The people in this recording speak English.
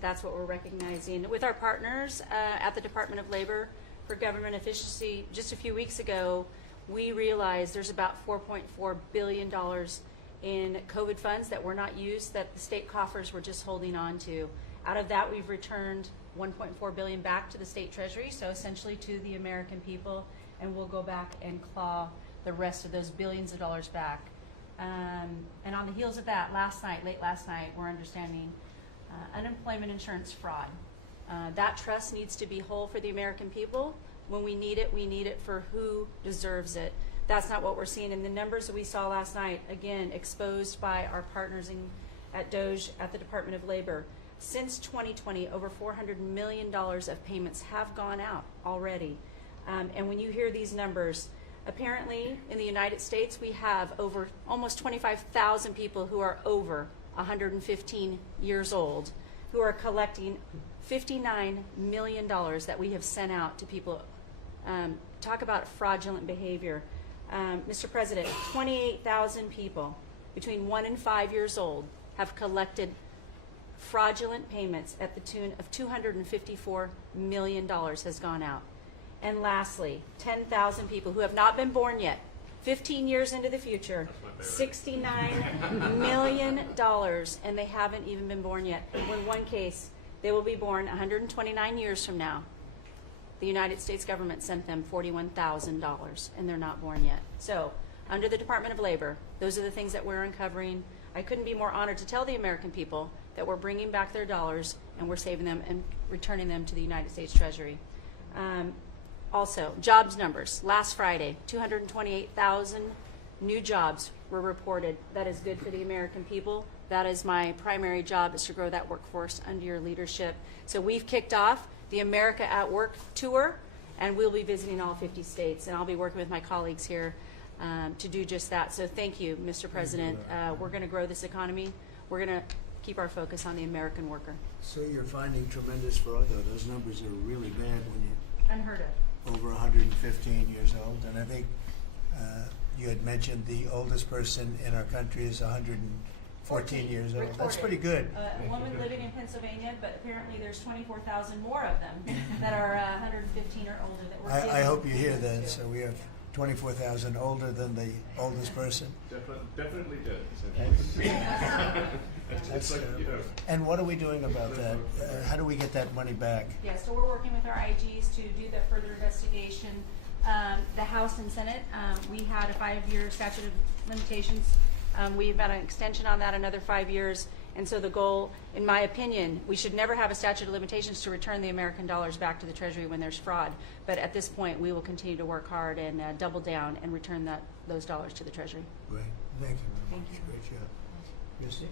That's what we're recognizing. With our partners at the Department of Labor for Government Efficiency, just a few weeks ago, we realized there's about $4.4 billion in COVID funds that were not used, that the state coffers were just holding on to. Out of that, we've returned $1.4 billion back to the state treasury, so essentially to the American people, and we'll go back and claw the rest of those billions of dollars back. And on the heels of that, late last night, we're understanding unemployment insurance fraud. That trust needs to be whole for the American people. When we need it for who deserves it. That's not what we're seeing in the numbers that we saw last night, again, exposed by our partners at DOJ at the Department of Labor. Since 2020, over $400 million of payments have gone out already. And when you hear these numbers, apparently in the United States, we have over almost 25,000 people who are over 115 years old who are collecting $59 million that we have sent out to people. Talk about fraudulent behavior. Mr. President, 28,000 people between 1 and 5 years old have collected fraudulent payments at the tune of $254 million has gone out. And lastly, 10,000 people who have not been born yet, 15 years into the future, $69 million, and they haven't even been born yet. In one case, they will be born 129 years from now. The United States government sent them $41,000, and they're not born yet. So, under the Department of Labor, those are the things that we're uncovering. I couldn't be more honored to tell the American people that we're bringing back their dollars and we're saving them and returning them to the United States Treasury. Also, jobs numbers. Last Friday, 228,000 new jobs were reported. That is good for the American people. That is my primary job, is to grow that workforce under your leadership. So we've kicked off the America at Work tour, and we'll be visiting all 50 states, and I'll be working with my colleagues here to do just that. So thank you, Mr. President. We're going to grow this economy. We're going to keep our focus on the American worker. So you're finding tremendous fraud, though. Those numbers are really bad when Unheard of. you're over 115 years old. And I think you had mentioned the oldest person in our country is 114 years old. That's pretty good. A woman living in Pennsylvania, but apparently there's 24,000 more of them that are 115 or older that we're I hope you hear giving that. to. So we have 24,000 older than the oldest person. Definitely did. That's like, you know. And what are we doing about that? How do we get that money back? Yeah, so we're working with our IGs to do the further investigation. The House and Senate, we had a 5-year statute of limitations. We've got an extension on that, another 5 years. And so the goal, in my opinion, we should never have a statute of limitations to return the American dollars back to the Treasury when there's fraud. But at this point, we will continue to work hard and double down and return those dollars to the Treasury. Great. Thank you. Thank you. Great job. Christy?